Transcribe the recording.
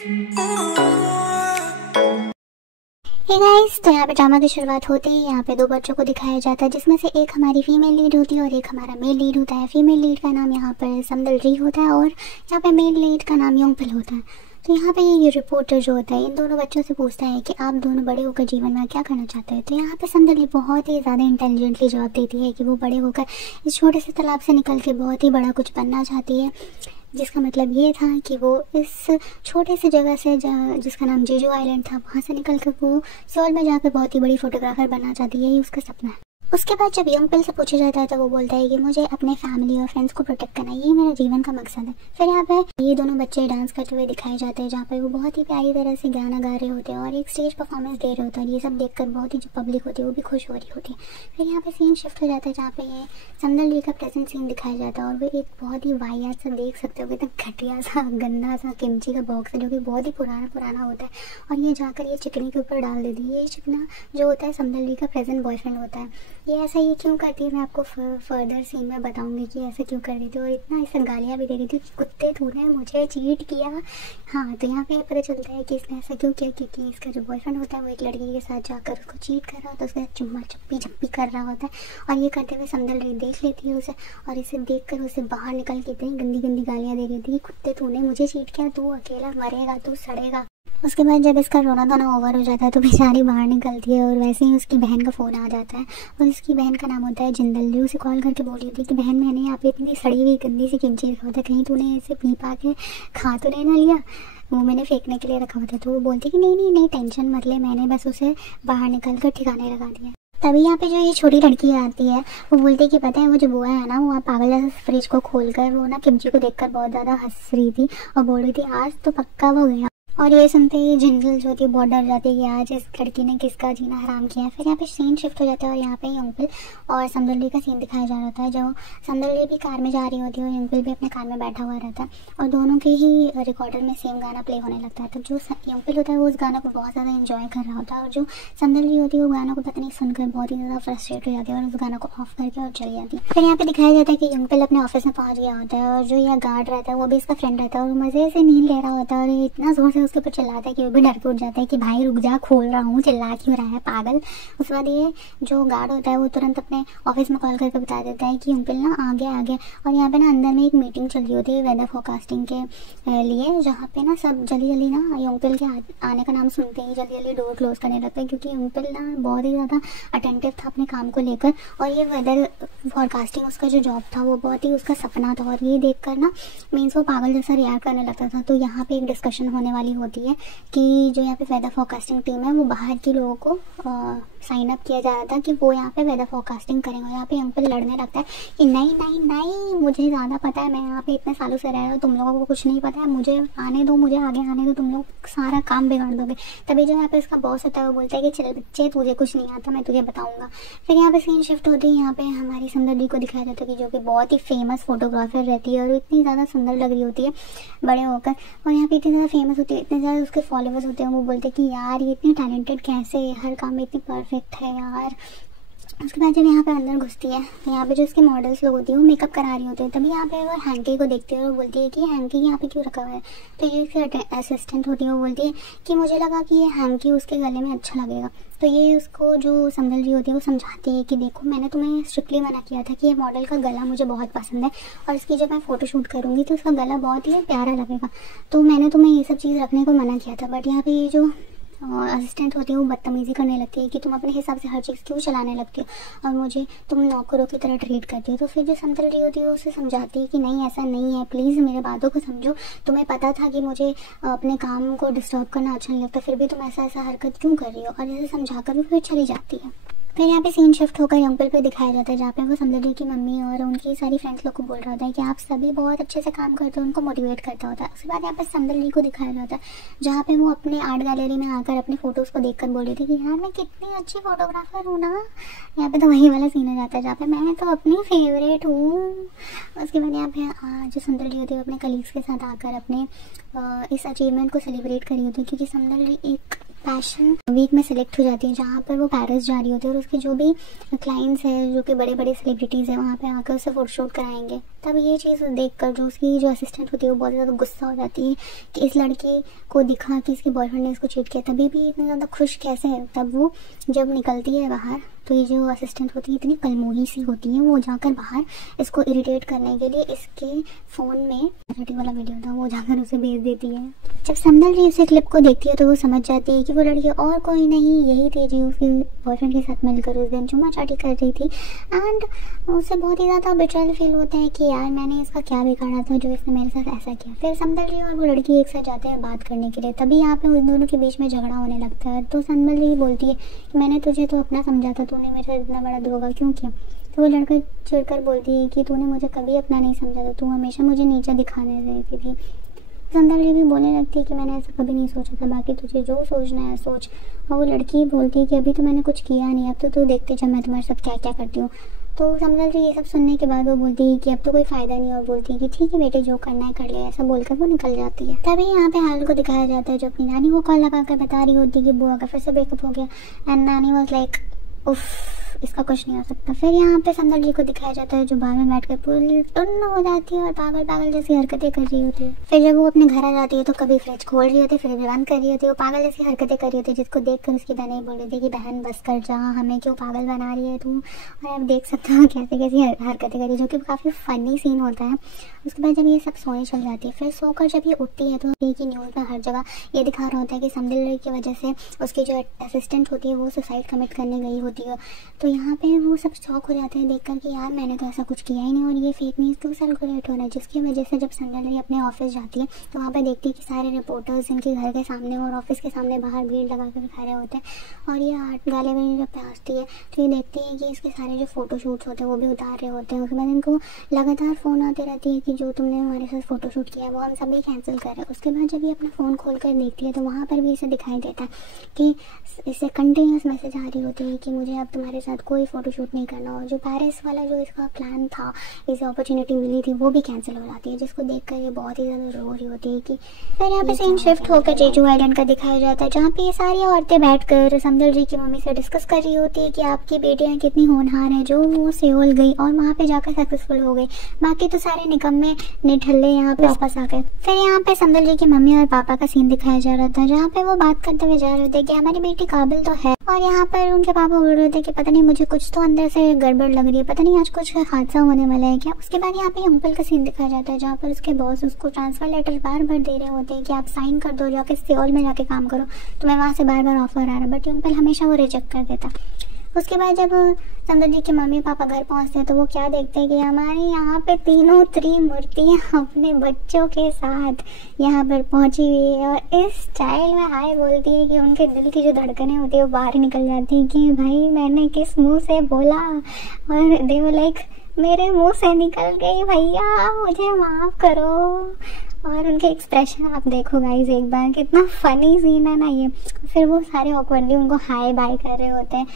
Hey guys, तो यहाँ पे ड्रामा की शुरुआत होते ही यहाँ पे दो बच्चों को दिखाया जाता है, जिसमें से एक हमारी फीमेल लीड होती है और एक हमारा मेल लीड होता है। फीमेल लीड का नाम यहाँ पर समदलजी होता है और यहाँ पे मेल लीड का नाम योंगपिल होता है। तो यहाँ पे ये रिपोर्टर जो होता है इन दोनों बच्चों से पूछता है कि आप दोनों बड़े होकर जीवन में क्या करना चाहते हैं। तो यहाँ पे समदली बहुत ही ज़्यादा इंटेलिजेंटली जवाब देती है कि वो बड़े होकर इस छोटे से तालाब से निकल के बहुत ही बड़ा कुछ बनना चाहती है, जिसका मतलब ये था कि वो इस छोटे से जगह से जिसका नाम जेजू आइलैंड था, वहाँ से निकल कर वो सोल में जाकर बहुत ही बड़ी फोटोग्राफर बनना चाहती है। यही उसका सपना है। उसके बाद जब योंगपिल से पूछा जाता है तो वो बोलता है कि मुझे अपने फैमिली और फ्रेंड्स को प्रोटेक्ट करना, ये मेरा जीवन का मकसद है। फिर यहाँ पे ये दोनों बच्चे डांस करते हुए दिखाए जाते हैं, जहाँ पे वो बहुत ही प्यारी तरह से गाना गा रहे होते हैं और एक स्टेज परफॉर्मेंस दे रहे होते हैं। ये सब देखकर बहुत ही जो पब्लिक होती है वो भी खुश हो रही होती है। फिर यहाँ पे सीन शिफ्ट हो जाता है, जहाँ पे ये समदली का प्रेजेंट सीन दिखाया जाता है और वो एक बहुत ही वाहियात सा देख सकते हो, इतना घटिया सा गंदा सा किमची का बॉक्स है जो कि बहुत ही पुराना होता है और ये जाकर ये चिकनी के ऊपर डाल देती है। ये चिकना जो होता है समदली का प्रेजेंट बॉयफ्रेंड होता है। ये ऐसा ये क्यों करती है मैं आपको फर्दर सीन में बताऊंगी कि ऐसा क्यों कर रही थी। और इतना इसे गालियाँ भी दे रही थी कि कुत्ते तूने मुझे चीट किया। हाँ, तो यहाँ पे पता चलता है कि इसने ऐसा क्यों किया, क्योंकि इसका जो बॉयफ्रेंड होता है वो एक लड़की के साथ जाकर उसको चीट कर रहा होता है, उसके साथ चुम्मा चप्पी कर रहा होता है। और ये करते हुए समदली देख लेती है उसे और इसे देख कर उसे बाहर निकल के इतनी गंदी गंदी गालियाँ दे रही थी, कुत्ते तूने मुझे चीट किया, तू अकेला मरेगा, तू सड़ेगा। उसके बाद जब इसका रोना धोना ओवर हो जाता है तो बेचारी बाहर निकलती है और वैसे ही उसकी बहन का फ़ोन आ जाता है और उसकी बहन का नाम होता है जिंदल। जो उसे कॉल करके बोल रही थी कि बहन मैंने यहाँ पे इतनी सड़ी हुई गंदी सी किमची रखा होता है, कहीं तूने इसे पी पा के खा तो नहीं ना लिया, वो मैंने फेंकने के लिए रखा होता है। तो वो बोलती कि नहीं टेंशन मत ले, मैंने बस उसे बाहर निकल कर ठिकाने लगा दिया। तभी यहाँ पे जो ये छोटी लड़की आती है वो बोलती है कि पता है वो जो बुआ है ना, वो पागल जैसे फ्रिज को खोलकर वो ना किमची को देखकर बहुत ज़्यादा हंस रही थी और बोल रही थी आज तो पक्का वो गया। और ये सुनते ही जिंदल जो थी बहुत डर जाती है कि आज इस लड़की ने किसका जीना हराम किया है। फिर यहाँ पे सीन शिफ्ट हो जाता है और यहाँ पे योंगपिल और समदली का सीन दिखाया जा रहा है। जो समदली भी कार में जा रही होती है और योंगपिल भी अपने कार में बैठा हुआ रहता है और दोनों के ही रिकॉर्डर में सेम गाना प्ले होने लगता है। तो जो योंगपिल होता है वो उस गाना को बहुत ज़्यादा इंजॉय कर रहा होता है और जो समदली होती है वो गाना को पता नहीं सुनकर बहुत ही ज़्यादा फ्रस्ट्रेट हो जाती है और उस गाना को ऑफ करके और चली जाती है। फिर यहाँ पे दिखाया जाता है कि योंगपिल अपने ऑफिस में पहुँच गया होता है और जो यह गार्ड रहता है वो भी इसका फ्रेंड रहता है और मज़े से नींद ले रहा होता है और ये इतना ज़ोर से उसके ऊपर चिल्लाता है कि वो भी डर के उठ जाता है कि भाई रुक जा, खोल रहा हूँ, चिल्ला क्यों रहा है पागल। उसके बाद ये जो गार्ड होता है वो तुरंत अपने ऑफिस में कॉल करके बता देता है कि योंगपिल ना आ गया। और यहाँ पे ना अंदर में एक मीटिंग चल रही होती है वेदर फोरकास्टिंग के लिए, जहाँ पे ना सब जल्दी ना योंगपिल के आने का नाम सुनते ही जल्दी डोर क्लोज करने लगते हैं, क्योंकि योंगपिल ना बहुत ही ज़्यादा अटेंटिव था अपने काम को लेकर और ये वेदर फोरकास्टिंग उसका जो जॉब था वो बहुत ही उसका सपना था और ये देख कर ना मीन्स वो पागल जैसा रिएक्ट करने लगता था। तो यहाँ पे एक डिस्कशन होने वाली होती है कि जो यहाँ पे वेदर फोरकास्टिंग टीम है वो बाहर के लोगों को साइन अप किया जा रहा था कि वो यहाँ पे वेदर फोरकास्टिंग करेंगे। यहाँ पे योंगपिल लड़ने लगता है कि नहीं मुझे ज़्यादा पता है, मैं यहाँ पे इतने सालों से रह रहा हूँ, तुम लोगों को कुछ नहीं पता है, मुझे आने दो, मुझे आगे आने दो, तुम लोग सारा काम बिगाड़ दोगे। तभी जो यहाँ पे इसका बॉस होता है वो बोलता है कि चल बच्चे तुझे कुछ नहीं आता, मैं तुझे बताऊँगा। फिर यहाँ पे सीन शिफ्ट होती है, यहाँ पे हमारी समदली को दिखाया जाता है कि जो कि बहुत ही फेमस फोटोग्राफर रहती है और इतनी ज़्यादा सुंदर लग रही होती है बड़े होकर और यहाँ पे इतनी ज़्यादा फेमस होती है, इतने ज़्यादा उसके फॉलोवर्स होते हैं। वो बोलते हैं कि यार ये इतनी टैलेंटेड कैसे, हर काम में इतनी परफेक्ट है यार। उसके बाद जब यहाँ पे अंदर घुसती है तो यहाँ पे जो उसके मॉडल्स लोग होती है वो मेकअप करा रही होती है। तभी यहाँ पे वो हैंकी को देखती है और बोलती है कि हैंकी यहाँ पे क्यों रखा हुआ है। तो ये उसकी असिस्टेंट होती है वो बोलती है कि मुझे लगा कि ये हैंकी उसके गले में अच्छा लगेगा। तो ये उसको जो समदली होती है वो समझाती है कि देखो मैंने तुम्हें स्ट्रिक्टली मना किया था कि ये मॉडल का गला मुझे बहुत पसंद है और इसकी जब मैं फ़ोटोशूट करूँगी तो उसका गला बहुत ही प्यारा लगेगा, तो मैंने तुम्हें ये सब चीज़ रखने को मना किया था। बट यहाँ पे ये जो असिस्टेंट होती है वो बदतमीज़ी करने लगती है कि तुम अपने हिसाब से हर चीज़ क्यों चलाने लगती हो और मुझे तुम नौकरों की तरह ट्रीट करती हो। तो फिर जो समदली होती है उसे समझाती है कि नहीं ऐसा नहीं है, प्लीज़ मेरे बातों को समझो, तुम्हें पता था कि मुझे अपने काम को डिस्टर्ब करना अच्छा नहीं लगता, फिर भी तुम ऐसा हरकत क्यों कर रही हो। और जैसे समझाकर वो फिर चली जाती है। फिर यहाँ पे सीन शिफ्ट होकर योंगपिल पे दिखाया जाता है, जहाँ पे वो समदली की मम्मी और उनकी सारी फ्रेंड्स लोग को बोल रहा होता है कि आप सभी बहुत अच्छे से काम करते हो, उनको मोटिवेट करता होता है। उसके बाद यहाँ पे समदली को दिखाया जाता है, जहाँ पे वो अपने आर्ट गैलरी में आकर अपनी फ़ोटोज़ को देखकर बोल रही थी कि यार मैं कितनी अच्छी फोटोग्राफर हूँ ना। यहाँ पे तो वही वाला सीन हो जाता है जहाँ पे मैं तो अपनी फेवरेट हूँ। उसके बाद यहाँ पे जो समदली होती है वो अपने कलीग्स के साथ आकर अपने इस अचीवमेंट को सेलिब्रेट करी होती है, क्योंकि समदली एक फैशन वीक में सिलेक्ट हो जाती है जहाँ पर वो पेरिस जा रही होती है और उसके जो भी क्लाइंट्स हैं जो कि बड़े बड़े सेलिब्रिटीज़ हैं वहाँ पे आकर उससे फ़ोटोशूट कराएंगे। तब ये चीज़ देखकर जो उसकी जो असिस्टेंट होती है वो बहुत ज़्यादा गुस्सा हो जाती है कि इस लड़की को दिखा कि इसके बॉयफ्रेंड ने इसको चीट किया, तभी भी इतना ज़्यादा खुश कैसे है। तब वो जब निकलती है बाहर तो ये जो असिस्टेंट होती है इतनी कलमोही सी होती है, वो जाकर बाहर इसको इरिटेट करने के लिए इसके फ़ोन में मराठी वाला वीडियो था वो जाकर उसे भेज देती है। जब समदल जी उसे क्लिप को देखती है तो वो समझ जाती है कि वो लड़की और कोई नहीं यही थी जो उसके बॉयफ्रेंड के साथ मिलकर उस दिन चुम्मा चाटी कर रही थी। एंड उसे बहुत ही ज़्यादा बेट्रेयल फील होता है कि यार मैंने इसका क्या बिगाड़ा था जो इसने मेरे साथ ऐसा किया। फिर समदल जी और वो लड़की एक साथ जाते हैं बात करने के लिए, तभी यहाँ पे उन दोनों के बीच में झगड़ा होने लगता है। तो समदल जी बोलती है कि मैंने तुझे तो अपना समझा था, तूने मेरे साथ इतना बड़ा धोखा क्यों किया। तो वो लड़का चिढ़कर बोलती है कि तूने मुझे कभी अपना नहीं समझा था, तू हमेशा मुझे नीचा दिखाने देती थी। समदल जी भी बोलने लगती है कि मैंने ऐसा कभी नहीं सोचा था, बाकी तुझे जो सोचना है सोच। और वो लड़की बोलती है कि अभी तो मैंने कुछ किया नहीं, अब तो तू देखते जब मैं तुम्हारे साथ क्या क्या करती हूँ। तो समदल जी ये सब सुनने के बाद वो बोलती है कि अब तो कोई फ़ायदा नहीं, और बोलती है कि ठीक है बेटे जो करना है कर ले, ऐसा बोलकर वो निकल जाती है। तभी यहाँ पे हाल को दिखाया जाता है जो अपनी नानी को कॉल लगा कर बता रही होती है कि बुआ का फिर से ब्रेकअप हो गया। एंड नानी वाज लाइक उफ, इसका कुछ नहीं हो सकता। फिर यहाँ पे समदल जी को दिखाया जाता है जो बाहर में बैठ कर पूरी टुन्न हो जाती है और पागल पागल जैसी हरकतें कर रही होती है। फिर जब वो अपने घर आ जाती है तो कभी फ्रिज खोल रही होती है, फ्रिज बंद कर रही होती है, वो पागल जैसी हरकतें कर रही होती है, जिसको देखकर उसकी बहन ही बोल रही थी कि बहन बस कर जा, हमें क्यों पागल बना रही है तू। और आप देख सकते हो कैसे कैसी हरकतें करी, जो कि काफ़ी फ़नी सीन होता है। उसके बाद जब ये सब सोने चल जाती है, फिर सोकर जब ये उठती है तो कि न्यूज़ में हर जगह ये दिखा रहा होता है कि समदल की वजह से उसकी जो असिस्टेंट होती है वो सुसाइड कमिट करने गई होती है। तो यहाँ पे वो सब शॉक हो जाते हैं देखकर कि यार मैंने तो ऐसा कुछ किया ही नहीं, और ये फेक न्यूज़ क्यों सर्कुलेट हो रहा है। जिसकी वजह से जब समदल अपने ऑफिस जाती है तो वहाँ पे देखती है कि सारे रिपोर्टर्स इनके घर के सामने और ऑफिस के सामने बाहर भीड़ लगा कर खड़े होते हैं। और ये गाले वाली जब पहुँचती है तो ये देखती है कि इसके सारे जो फोटोशूट्स होते हैं वो भी उतार रहे होते हैं। उसके बाद इनको लगातार फ़ोन आते रहती है कि जो तुमने हमारे साथ फ़ोटोशूट किया है वो हम सभी कैंसिल कर रहे हैं। उसके बाद जब ये अपना फ़ोन खोल कर देखती है तो वहाँ पर भी इसे दिखाई देता है कि इसे कंटिन्यूस मैसेज आ रही होती है कि मुझे अब तुम्हारे साथ कोई फ़ोटोशूट नहीं करना। और जो पेरिस वाला जो इसका प्लान था, इसे अपॉर्चुनिटी मिली थी, वो भी कैंसिल हो जाती है, जिसको देखकर ये बहुत ही ज़्यादा रो रही होती है कि फिर यहाँ पे सीन शिफ्ट होकर जेजू आइलैंड का दिखाया जाता है, जहाँ पे ये सारी औरतें बैठकर समदल जी की मम्मी से डिस्कस कर रही होती है कि आपकी बेटियाँ कितनी होनहार हैं जो वो सियोल गई और वहाँ पे जाकर सक्सेसफुल हो गई, बाकी तो सारे निकम्मे निठल्ले यहाँ पे वापस आ गए। फिर यहाँ पे समदल जी की मम्मी और पापा का सीन दिखाया जा रहा था, जहाँ पे वो बात करते हुए जा रहे थे कि हमारी बेटी काबिल तो है, और यहाँ पर उनके पापा बोल रहे थे कि पता नहीं मुझे कुछ तो अंदर से गड़बड़ लग रही है, पता नहीं आज कुछ हादसा होने वाला है क्या। उसके बाद यहाँ पे अंकल का सीन दिखाया जाता है, जहाँ पर उसके बॉस उसको ट्रांसफर लेटर बार बार दे रहे होते हैं कि आप साइन कर दो, जाके सियोल में जाके काम करो, तुम्हें वहाँ से बार बार ऑफर आ रहा है, बट अंकल हमेशा वो रिजेक्ट कर देता। उसके बाद जब समदल जी के मम्मी पापा घर पहुंचते हैं तो वो क्या देखते हैं कि हमारे यहाँ पे तीनों त्रिमूर्तियाँ अपने बच्चों के साथ यहाँ पर पहुंची हुई है, और इस स्टाइल में हाय बोलती है कि उनके दिल की जो धड़कनें होती है वो बाहर निकल जाती है कि भाई मैंने किस मुंह से बोला, और दे वो लाइक मेरे मुंह से निकल गई, भैया मुझे माफ़ करो। और उनके एक्सप्रेशन आप देखो गाइस एक बार, कितना फ़नी सीन है ना ये। फिर वो सारे ऑकवर्डली उनको हाय बाय कर रहे होते हैं